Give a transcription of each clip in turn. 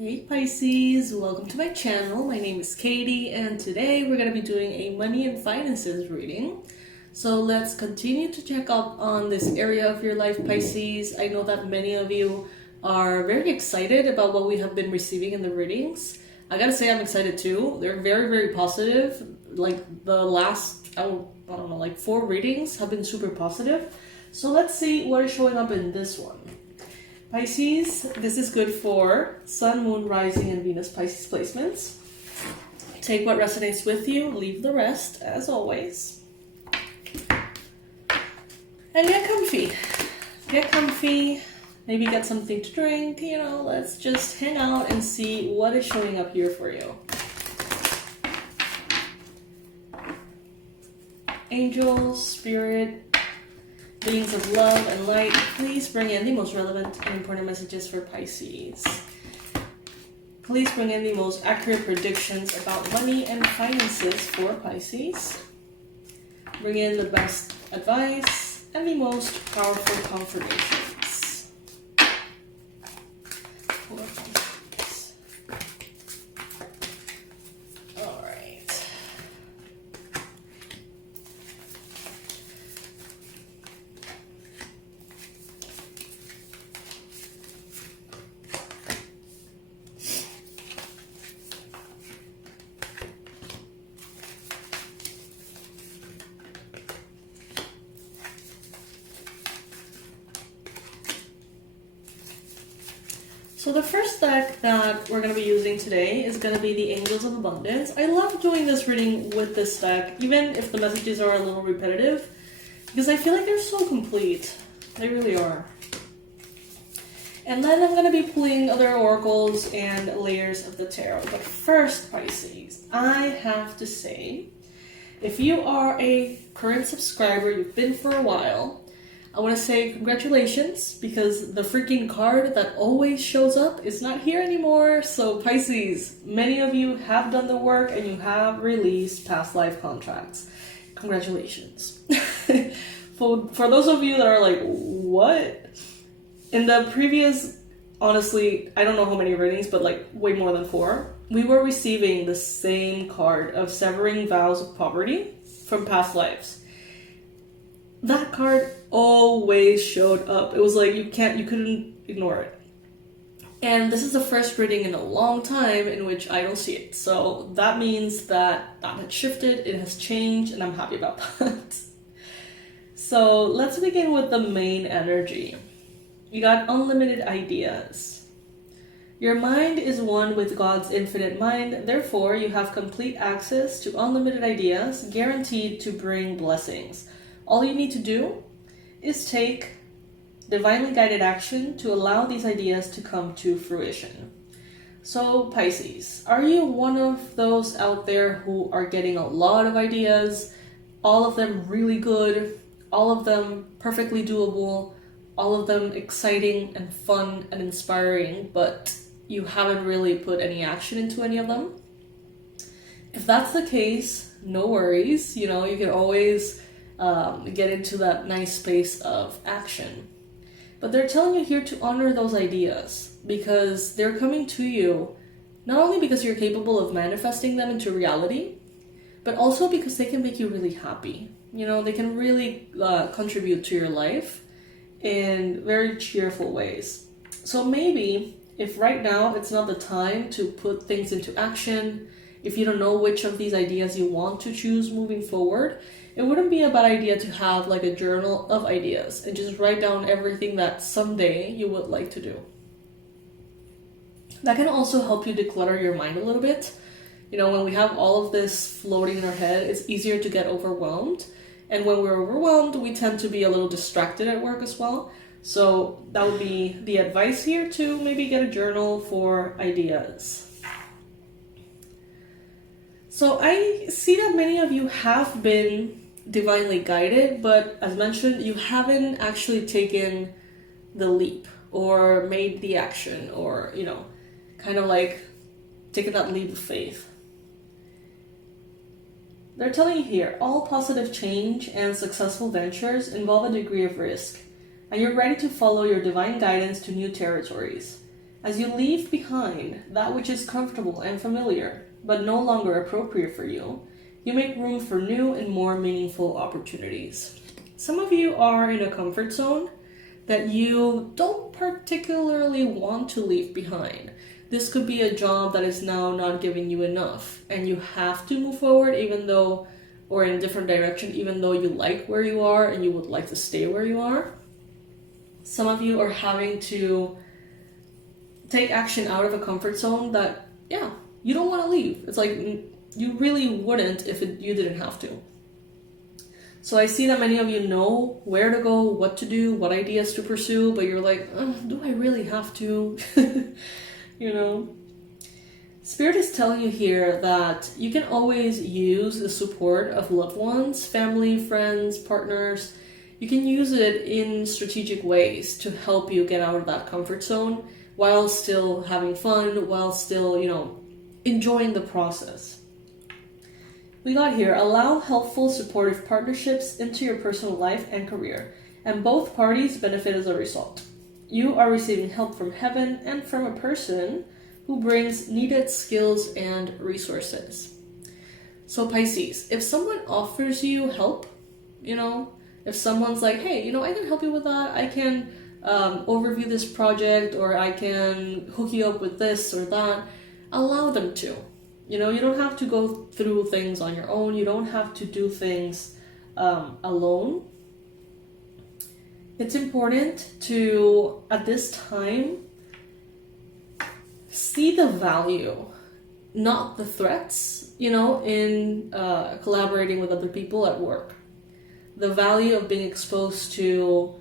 Hey Pisces, welcome to my channel. My name is Katie and today we're going to be doing a money and finances reading. So let's continue to check up on this area of your life, Pisces. I know that many of you are very excited about what we have been receiving in the readings. I gotta say I'm excited too. They're very, very positive. Like the last, I don't know, like 4 readings have been super positive. So let's see what is showing up in this one. Pisces, this is good for Sun, Moon, Rising, and Venus Pisces placements. Take what resonates with you, leave the rest, as always. And get comfy. Get comfy, maybe get something to drink, let's just hang out and see what is showing up here for you. Angels, Spirit, beings of love and light, please bring in the most relevant and important messages for Pisces. Please bring in the most accurate predictions about money and finances for Pisces. Bring in the best advice and the most powerful confirmations for Pisces. All right. So the first deck that we're going to be using today is going to be the Angels of Abundance. I love doing this reading with this deck, even if the messages are a little repetitive, because I feel like they're so complete. They really are. And then I'm going to be pulling other oracles and layers of the tarot. But first, Pisces, I have to say, if you are a current subscriber, you've been for a while, I want to say congratulations, because the freaking card that always shows up is not here anymore. So Pisces, many of you have done the work and you have released past life contracts. Congratulations. For those of you that are like, what? In the previous, honestly, I don't know how many readings, but like way more than 4, we were receiving the same card of severing vows of poverty from past lives. That card always showed up. It was like you couldn't ignore it. And this is the first reading in a long time in which I don't see it. So that means that had shifted, it has changed, and I'm happy about that. So let's begin with the main energy. You got unlimited ideas. Your mind is one with God's infinite mind, therefore you have complete access to unlimited ideas, guaranteed to bring blessings. All you need to do is take divinely guided action to allow these ideas to come to fruition. So Pisces, are you one of those out there who are getting a lot of ideas, all of them really good, all of them perfectly doable, all of them exciting and fun and inspiring, but you haven't really put any action into any of them? If that's the case, no worries. You can always get into that nice space of action. But they're telling you here to honor those ideas because they're coming to you not only because you're capable of manifesting them into reality, but also because they can make you really happy. They can really contribute to your life in very cheerful ways. So maybe if right now it's not the time to put things into action, if you don't know which of these ideas you want to choose moving forward, it wouldn't be a bad idea to have like a journal of ideas and just write down everything that someday you would like to do. That can also help you declutter your mind a little bit. When we have all of this floating in our head, it's easier to get overwhelmed. And when we're overwhelmed, we tend to be a little distracted at work as well. So that would be the advice here, to maybe get a journal for ideas. So I see that many of you have been divinely guided, but as mentioned, you haven't actually taken the leap or made the action or, kind of like taken that leap of faith. They're telling you here, all positive change and successful ventures involve a degree of risk, and you're ready to follow your divine guidance to new territories. As you leave behind that which is comfortable and familiar, but no longer appropriate for you, you make room for new and more meaningful opportunities. Some of you are in a comfort zone that you don't particularly want to leave behind. This could be a job that is now not giving you enough, and you have to move forward even though, or in a different direction, even though you like where you are and you would like to stay where you are. Some of you are having to take action out of a comfort zone that, yeah, you don't want to leave. It's like you really wouldn't if you didn't have to. So I see that many of you know where to go, what to do, what ideas to pursue, but you're like, do I really have to? You know? Spirit is telling you here that you can always use the support of loved ones, family, friends, partners. You can use it in strategic ways to help you get out of that comfort zone while still having fun, while still, enjoying the process. We got here, allow helpful, supportive partnerships into your personal life and career, and both parties benefit as a result. You are receiving help from heaven and from a person who brings needed skills and resources. So Pisces, if someone offers you help, if someone's like, hey, I can help you with that, I can overview this project, or I can hook you up with this or that, allow them to. You don't have to go through things on your own. You don't have to do things alone. It's important to, at this time, see the value, not the threats, in collaborating with other people at work. The value of being exposed to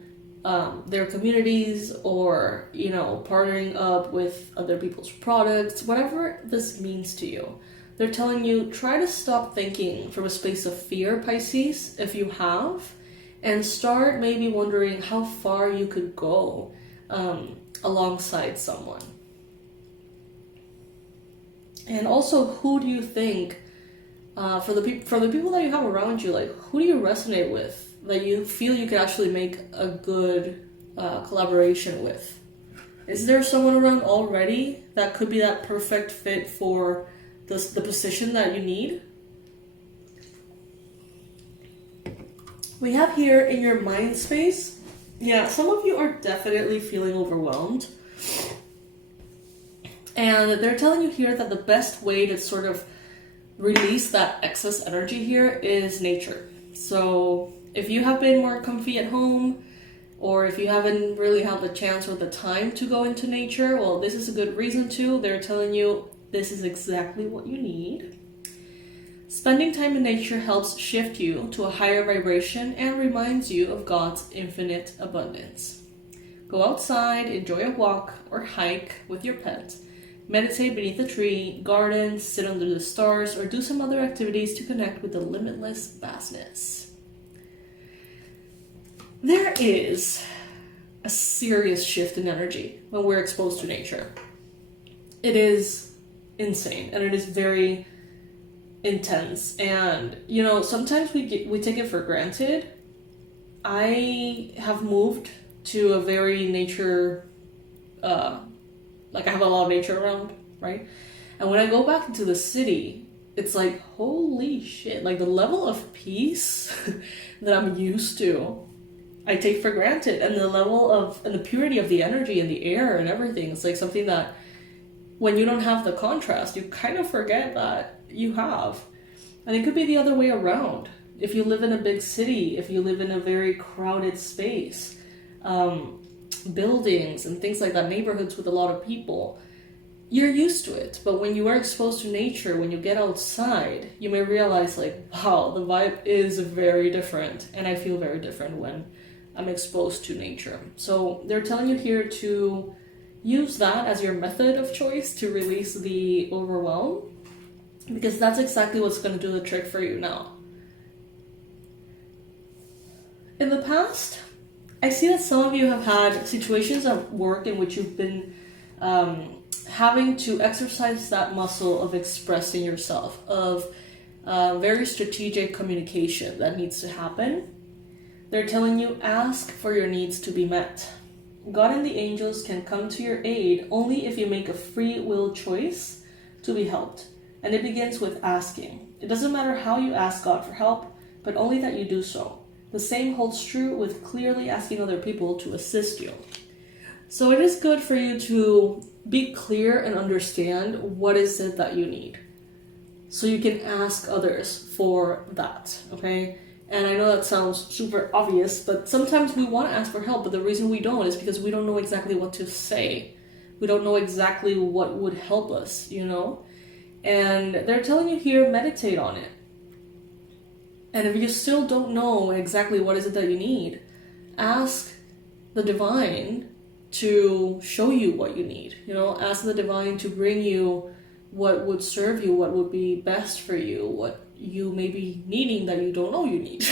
their communities, or partnering up with other people's products, whatever this means to you. They're telling you, try to stop thinking from a space of fear, Pisces, if you have, and start maybe wondering how far you could go alongside someone. And also, who do you think, for the people that you have around you, like, who do you resonate with, that you feel you could actually make a good collaboration with? Is there someone around already that could be that perfect fit for the position that you need? We have here in your mind space, some of you are definitely feeling overwhelmed. And they're telling you here that the best way to sort of release that excess energy here is nature. So if you have been more comfy at home, or if you haven't really had the chance or the time to go into nature, well, this is a good reason to. They're telling you this is exactly what you need. Spending time in nature helps shift you to a higher vibration and reminds you of God's infinite abundance. Go outside, enjoy a walk or hike with your pet. Meditate beneath a tree, garden, sit under the stars, or do some other activities to connect with the limitless vastness. There is a serious shift in energy when we're exposed to nature. It is insane, and it is very intense. And, sometimes we take it for granted. I have moved to a very nature, I have a lot of nature around, right? And when I go back into the city, it's like, holy shit, like the level of peace that I'm used to, I take for granted. And the level of, and the purity of the energy and the air and everything, it's like something that when you don't have the contrast, you kind of forget that you have. And it could be the other way around. If you live in a big city, if you live in a very crowded space, buildings and things like that, neighborhoods with a lot of people, you're used to it. But when you are exposed to nature, when you get outside, you may realize like, wow, the vibe is very different, and I feel very different when I'm exposed to nature. So they're telling you here to use that as your method of choice to release the overwhelm, because that's exactly what's going to do the trick for you now. In the past, I see that some of you have had situations at work in which you've been having to exercise that muscle of expressing yourself, of very strategic communication that needs to happen. They're telling you, ask for your needs to be met. God and the angels can come to your aid only if you make a free will choice to be helped. And it begins with asking. It doesn't matter how you ask God for help, but only that you do so. The same holds true with clearly asking other people to assist you. So it is good for you to be clear and understand what is it that you need, so you can ask others for that, okay? And I know that sounds super obvious, but sometimes we want to ask for help, but the reason we don't is because we don't know exactly what to say. We don't know exactly what would help us, you know? And they're telling you here, meditate on it. And if you still don't know exactly what is it that you need, ask the divine to show you what you need. You know, ask the divine to bring you what would serve you, what would be best for you, what you may be needing that you don't know you need.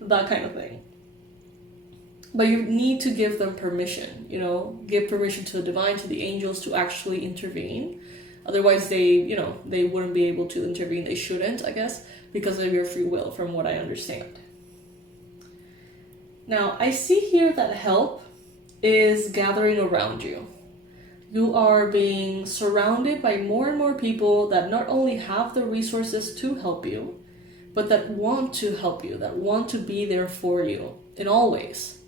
That kind of thing. But you need to give them permission, you know, give permission to the divine, to the angels to actually intervene. Otherwise they wouldn't be able to intervene. They shouldn't, I guess, because of your free will, from what I understand. Now, I see here that help is gathering around you. You are being surrounded by more and more people that not only have the resources to help you, but that want to help you, that want to be there for you in all ways.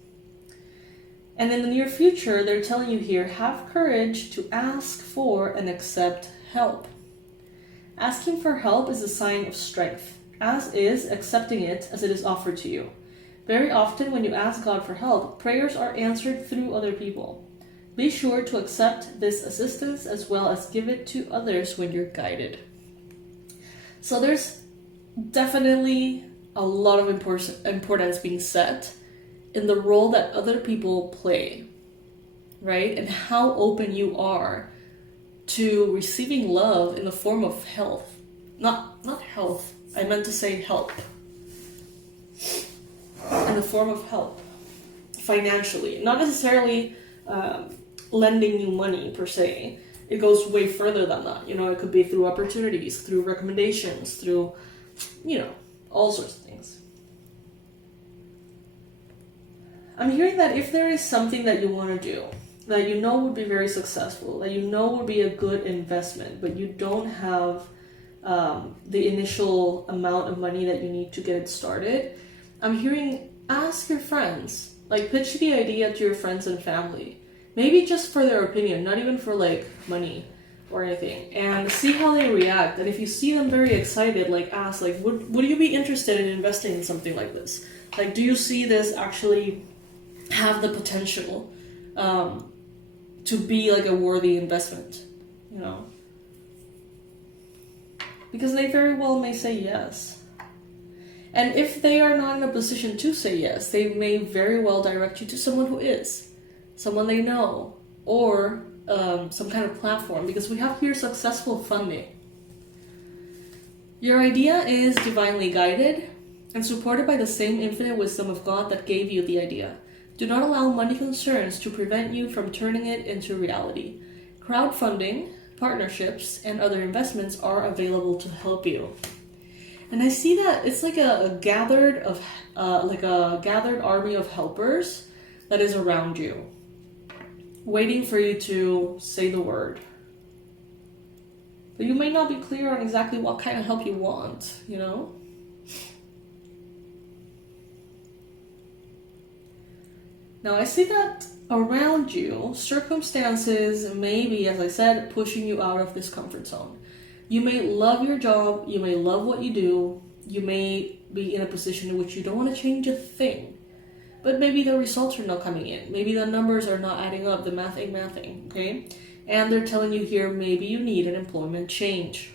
And in the near future, they're telling you here, have courage to ask for and accept help. Asking for help is a sign of strength, as is accepting it as it is offered to you. Very often when you ask God for help, prayers are answered through other people. Be sure to accept this assistance as well as give it to others when you're guided. So there's definitely a lot of importance being set in the role that other people play, right? And how open you are to receiving love in the form of health. Not health, I meant to say help. In the form of help, financially. Not necessarily lending you money per se. It goes way further than that. You know, it could be through opportunities, through recommendations, through, you know, all sorts of things. I'm hearing that if there is something that you want to do, that you know would be very successful, that you know would be a good investment, but you don't have the initial amount of money that you need to get it started, I'm hearing, ask your friends, like pitch the idea to your friends and family, maybe just for their opinion, not even for like money or anything, and see how they react. And if you see them very excited, like ask, like, would you be interested in investing in something like this? Like, do you see this actually have the potential to be like a worthy investment, you know? Because they very well may say yes. And if they are not in a position to say yes, they may very well direct you to someone who is, someone they know, or some kind of platform, because we have here successful funding. Your idea is divinely guided and supported by the same infinite wisdom of God that gave you the idea. Do not allow money concerns to prevent you from turning it into reality. Crowdfunding, partnerships, and other investments are available to help you. And I see that it's like a gathered army of helpers that is around you, waiting for you to say the word. But you may not be clear on exactly what kind of help you want, you know? Now I see that around you, circumstances may be, as I said, pushing you out of this comfort zone. You may love your job, you may love what you do, you may be in a position in which you don't want to change a thing, but maybe the results are not coming in, maybe the numbers are not adding up, the math ain't mathing, okay? And they're telling you here, maybe you need an employment change.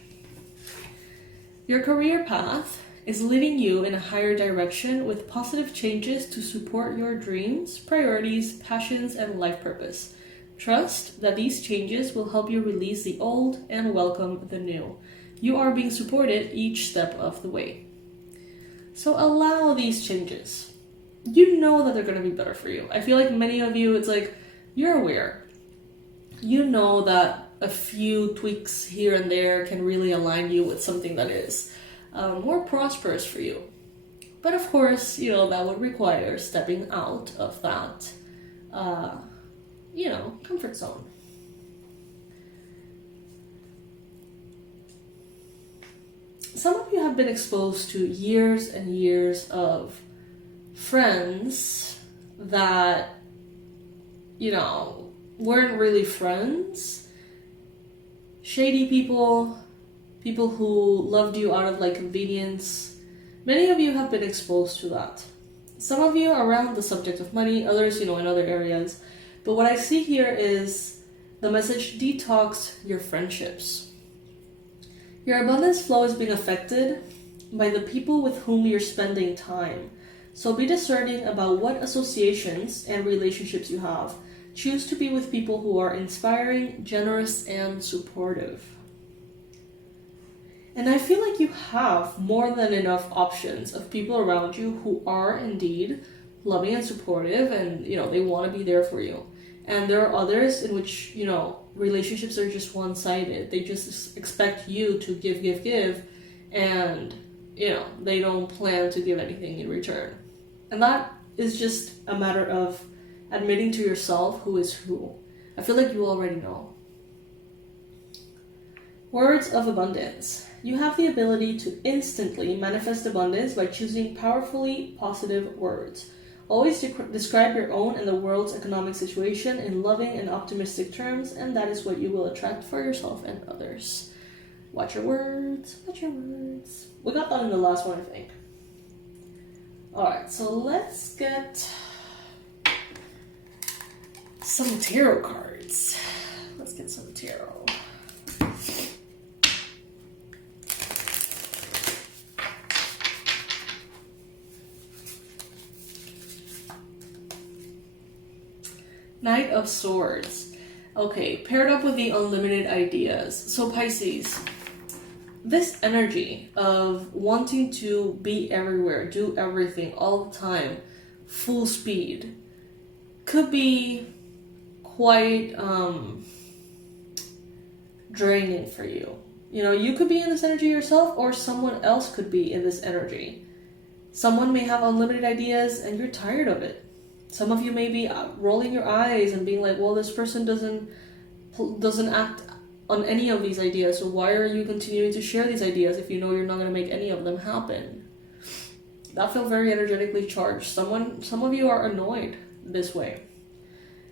Your career path is leading you in a higher direction with positive changes to support your dreams, priorities, passions, and life purpose. Trust that these changes will help you release the old and welcome the new. You are being supported each step of the way. So allow these changes. You know that they're going to be better for you. I feel like many of you, it's like, you're aware. You know that a few tweaks here and there can really align you with something that is more prosperous for you. But of course, you know, that would require stepping out of that comfort zone. Some of you have been exposed to years and years of friends that, weren't really friends. Shady people who loved you out of convenience. Many of you have been exposed to that. Some of you are around the subject of money, others, in other areas. But what I see here is the message: detox your friendships. Your abundance flow is being affected by the people with whom you're spending time. So be discerning about what associations and relationships you have. Choose to be with people who are inspiring, generous, and supportive. And I feel like you have more than enough options of people around you who are indeed loving and supportive, and they want to be there for you. And there are others in which relationships are just one-sided. They just expect you to give, and they don't plan to give anything in return. And that is just a matter of admitting to yourself who is who. I feel like you already know. Words of abundance. You have the ability to instantly manifest abundance by choosing powerfully positive words. Always describe your own and the world's economic situation in loving and optimistic terms, and that is what you will attract for yourself and others. Watch your words, watch your words. We got that in the last one, I think. Alright, so let's get some tarot cards. Let's get some tarot. Knight of Swords. Okay, paired up with the unlimited ideas. So Pisces, this energy of wanting to be everywhere, do everything all the time, full speed, could be quite draining for you. You could be in this energy yourself, or someone else could be in this energy. Someone may have unlimited ideas and you're tired of it. Some of you may be rolling your eyes and being like, well, this person doesn't act on any of these ideas, so why are you continuing to share these ideas if you know you're not going to make any of them happen? That felt very energetically charged. Some of you are annoyed this way.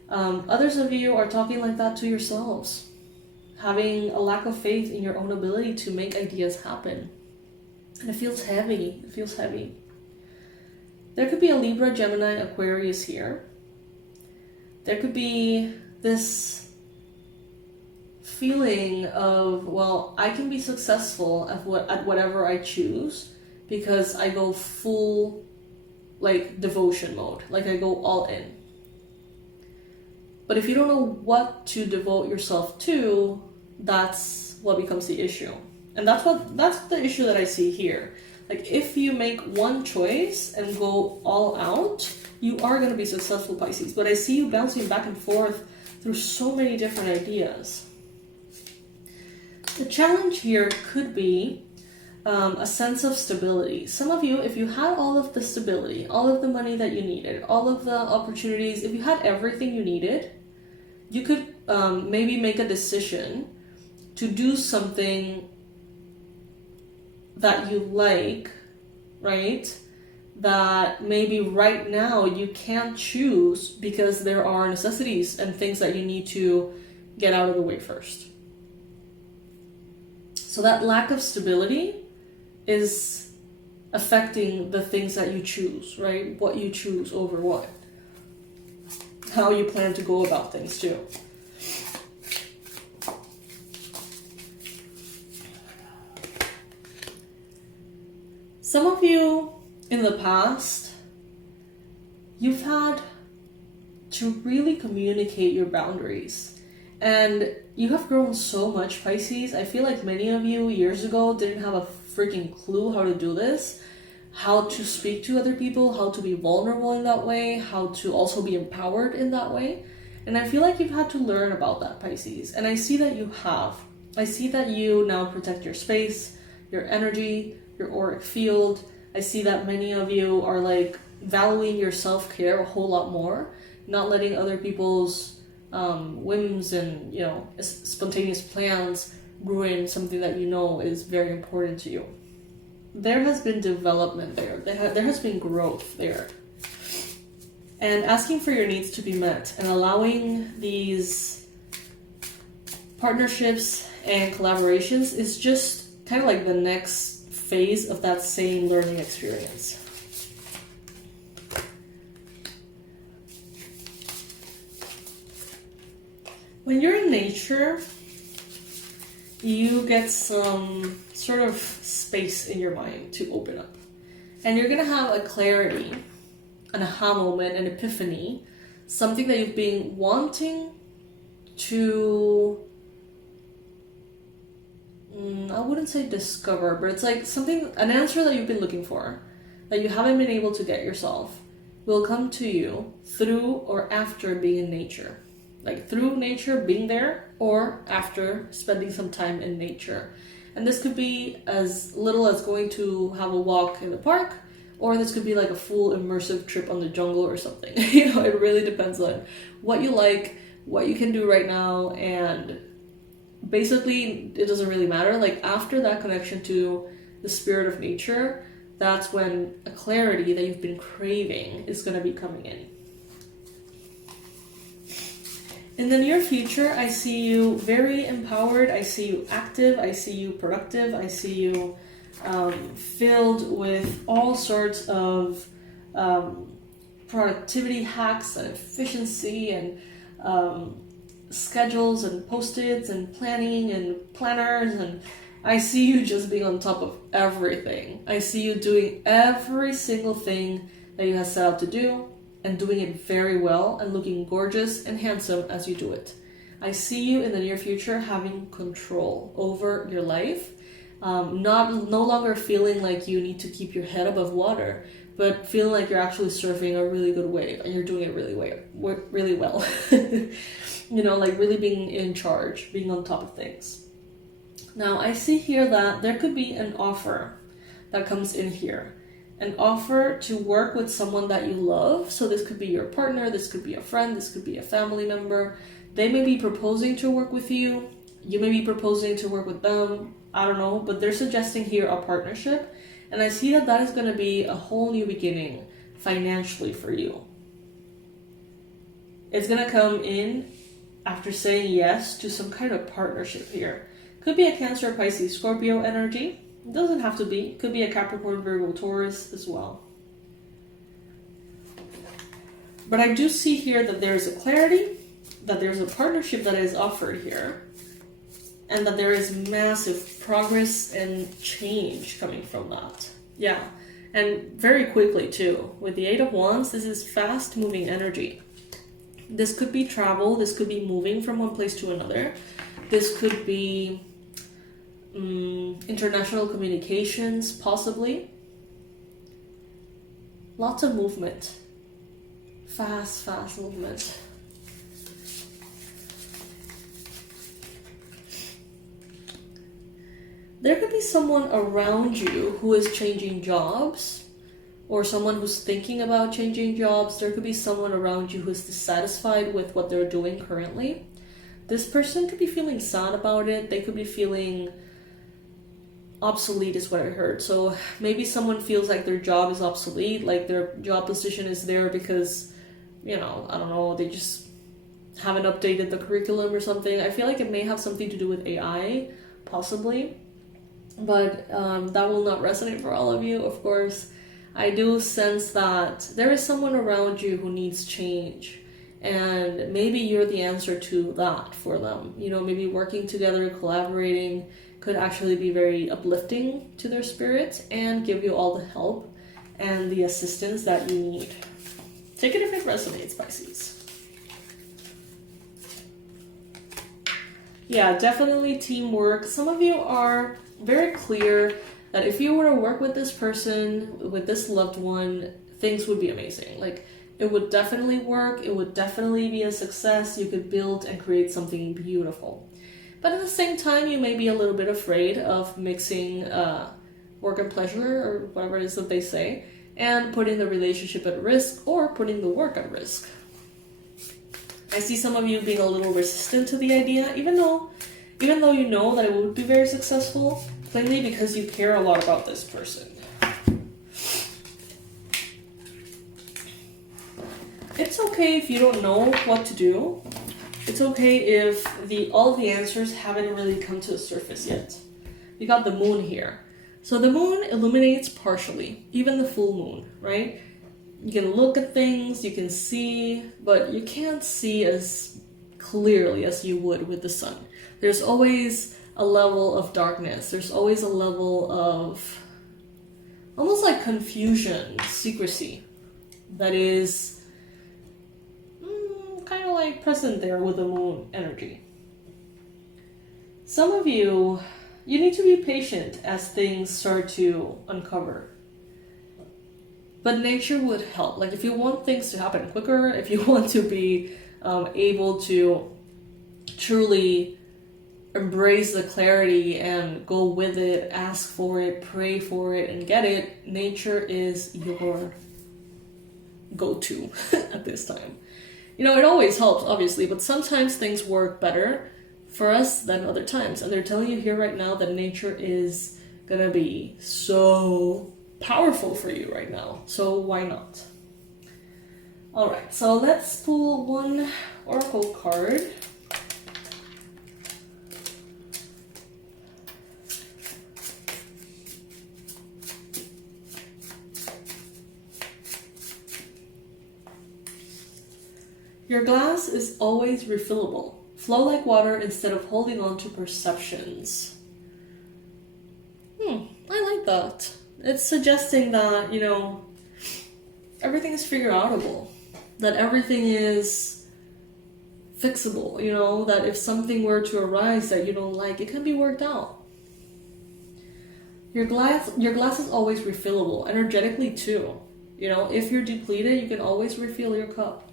Others of you are talking like that to yourselves, having a lack of faith in your own ability to make ideas happen. And it feels heavy. It feels heavy. There could be a Libra, Gemini, Aquarius here. There could be this feeling of, well, I can be successful at whatever I choose because I go full devotion mode. I go all in. But if you don't know what to devote yourself to, that's what becomes the issue. And that's the issue that I see here. If you make one choice and go all out, you are going to be successful, Pisces. But I see you bouncing back and forth through so many different ideas. The challenge here could be a sense of stability. Some of you, if you had all of the stability, all of the money that you needed, all of the opportunities, if you had everything you needed, you could maybe make a decision to do something that you like, right? That maybe right now you can't choose because there are necessities and things that you need to get out of the way first. So that lack of stability is affecting the things that you choose, right? What you choose over what. How you plan to go about things too. Some of you in the past, you've had to really communicate your boundaries. And you have grown so much, Pisces. I feel like many of you years ago didn't have a freaking clue how to do this, how to speak to other people, how to be vulnerable in that way, how to also be empowered in that way. And I feel like you've had to learn about that, Pisces. And I see that you have. I see that you now protect your space, your energy, your auric field. I see that many of you are valuing your self-care a whole lot more not letting other people's whims and, you know, spontaneous plans ruin something that you know is very important to you. There has been development there. There has been growth there. And asking for your needs to be met and allowing these partnerships and collaborations is just kind of like the next phase of that same learning experience. When you're in nature, you get some sort of space in your mind to open up. And you're going to have a clarity, an aha moment, an epiphany, something that you've been wanting to, I wouldn't say discover, but it's like something, an answer that you've been looking for, that you haven't been able to get yourself, will come to you through or after being in nature. Like through nature, being there, or after spending some time in nature. And this could be as little as going to have a walk in the park, or this could be like a full immersive trip on the jungle or something. You know, it really depends on what you like, what you can do right now, and basically it doesn't really matter. Like after that connection to the spirit of nature, that's when a clarity that you've been craving is going to be coming in. In the near future, I see you very empowered, I see you active, I see you productive, I see you filled with all sorts of productivity hacks and efficiency and schedules and post-its and planning and planners, and I see you just being on top of everything. I see you doing every single thing that you have set out to do, and doing it very well and looking gorgeous and handsome as you do it. I see you in the near future having control over your life, no longer feeling like you need to keep your head above water, but feeling like you're actually surfing a really good wave and you're doing it really well. You know, like really being in charge, being on top of things. Now, I see here that there could be an offer that comes in here. An offer to work with someone that you love. So this could be your partner, this could be a friend, this could be a family member. They may be proposing to work with you. You may be proposing to work with them. I don't know, but they're suggesting here a partnership. And I see that that is going to be a whole new beginning financially for you. It's going to come in after saying yes to some kind of partnership here. Could be a Cancer, Pisces, Scorpio energy. It doesn't have to be. It could be a Capricorn, Virgo, Taurus as well. But I do see here that there's a clarity, that there's a partnership that is offered here, and that there is massive progress and change coming from that. Yeah, and very quickly too. With the Eight of Wands, this is fast-moving energy. This could be travel. This could be moving from one place to another. This could be international communications, possibly. Lots of movement. Fast movement. There could be someone around you who is changing jobs, or someone who's thinking about changing jobs. There could be someone around you who's dissatisfied with what they're doing currently. This person could be feeling sad about it. They could be feeling obsolete is what I heard. So maybe someone feels like their job is obsolete, like their job position is there because, you know, I don't know, they just haven't updated the curriculum or something. I feel like it may have something to do with AI, possibly. But that will not resonate for all of you, of course. I do sense that there is someone around you who needs change. And maybe you're the answer to that for them. You know, maybe working together, collaborating could actually be very uplifting to their spirit and give you all the help and the assistance that you need. Take it if it resonates, Pisces. Yeah, definitely teamwork. Some of you are very clear that if you were to work with this person, with this loved one, things would be amazing. Like, it would definitely work. It would definitely be a success. You could build and create something beautiful. But at the same time, you may be a little bit afraid of mixing work and pleasure, or whatever it is that they say, and putting the relationship at risk or putting the work at risk. I see some of you being a little resistant to the idea, even though you know that it would be very successful, plainly because you care a lot about this person. It's okay if you don't know what to do. It's okay if all of the answers haven't really come to the surface yet. You got the moon here. So the moon illuminates partially, even the full moon, right? You can look at things, you can see, but you can't see as clearly as you would with the sun. There's always a level of darkness. There's always a level of almost like confusion, secrecy, that is kind of like present there with the moon energy. Some of you need to be patient as things start to uncover. But nature would help. Like if you want things to happen quicker, if you want to be able to truly embrace the clarity and go with it, ask for it, pray for it, and get it, nature is your go-to at this time. You know, it always helps, obviously, but sometimes things work better for us than other times. And they're telling you here right now that nature is gonna be so powerful for you right now. So why not? All right, so let's pull one oracle card. Your glass is always refillable. Flow like water instead of holding on to perceptions. I like that. It's suggesting that, you know, everything is figure-outable. That everything is fixable, you know, that if something were to arise that you don't like, it can be worked out. Your glass is always refillable, energetically too. You know, if you're depleted, you can always refill your cup.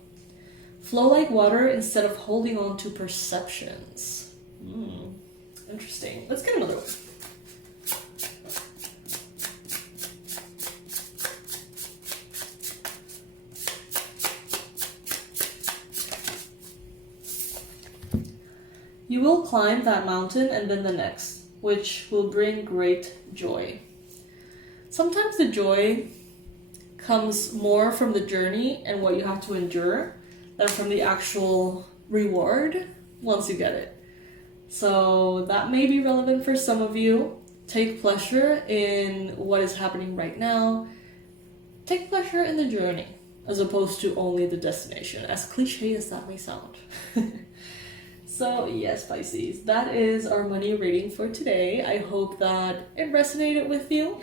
Flow like water instead of holding on to perceptions. Interesting. Let's get another one. You will climb that mountain and then the next, which will bring great joy. Sometimes the joy comes more from the journey and what you have to endure than from the actual reward once you get it. So that may be relevant for some of you. Take pleasure in what is happening right now. Take pleasure in the journey as opposed to only the destination, as cliche as that may sound. So yes, Pisces, that is our money reading for today. I hope that it resonated with you.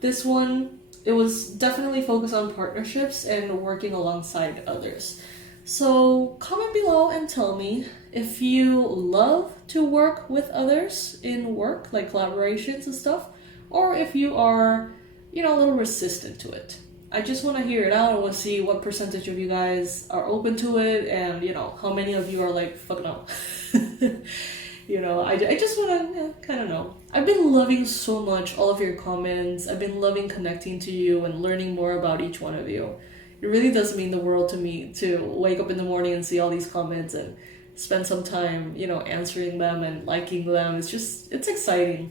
This one, it was definitely focused on partnerships and working alongside others. So comment below and tell me if you love to work with others in work, like collaborations and stuff, or if you are, you know, a little resistant to it. I just want to hear it out. I want to see what percentage of you guys are open to it, and you know, how many of you are like, fuck no. You know, I just want to kind of know. I've been loving so much all of your comments. I've been loving connecting to you and learning more about each one of you. It really does mean the world to me to wake up in the morning and see all these comments and spend some time, you know, answering them and liking them. It's exciting.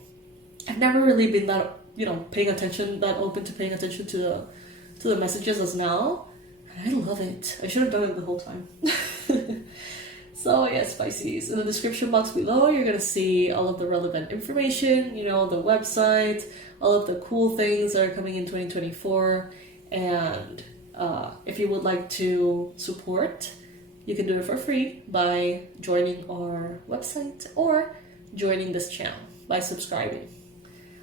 I've never really been that, you know, that open to paying attention to the messages as now. And I love it. I should have done it the whole time. So yes, Pisces, in the description box below, you're going to see all of the relevant information, you know, the website, all of the cool things that are coming in 2024. And if you would like to support, you can do it for free by joining our website or joining this channel by subscribing.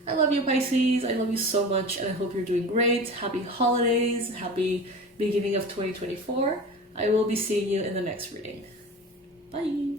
I love you, Pisces. I love you so much, and I hope you're doing great. Happy holidays. Happy beginning of 2024. I will be seeing you in the next reading. Bye.